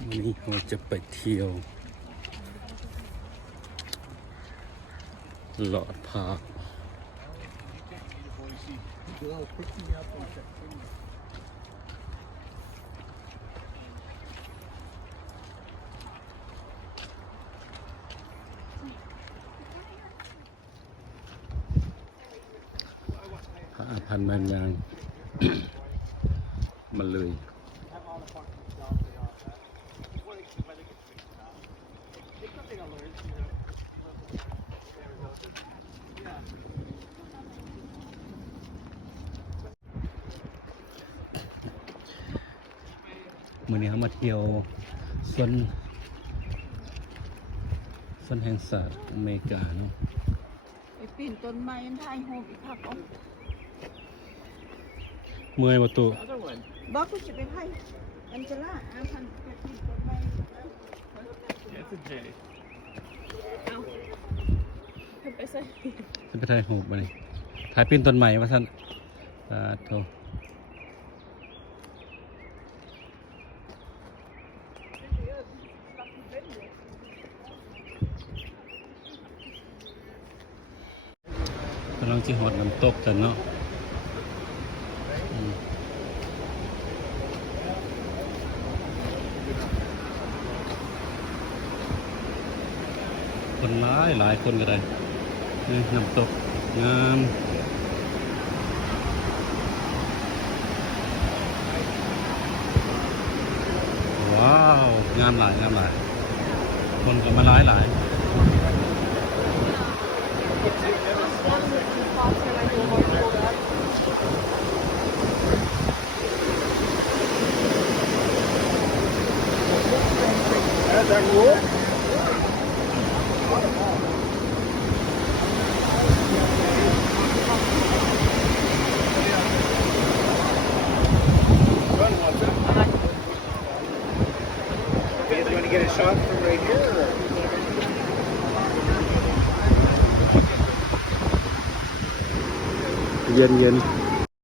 วันนี้เราจะไปเที่ยวหลอดพาร์คพระอาพันธ์บางอย่าง มาเลยมื้อนี้เขามาเที่ยวสวนแห่งศาสตร์อเมริกาเนาะ ไปปีนต้นไม้ยันถ่ายรูปอีกพักเอา เมื่อยประตู บอกกูจะไปถ่ายอันเจล่าพันไปปีนต้นไม้เอาขึ้นไปใส่ จะไปถ่ายรูปมานี่ถ่ายปีนต้นไม้ว่าท่านโทกำลังจิฮอดน้ำตกกันเนาะคนหลายคนก็ได้นี่น้ำตกงามว้าวงามหลายคนก็มาหลาย You want to get a shot from right here? Or? เย็น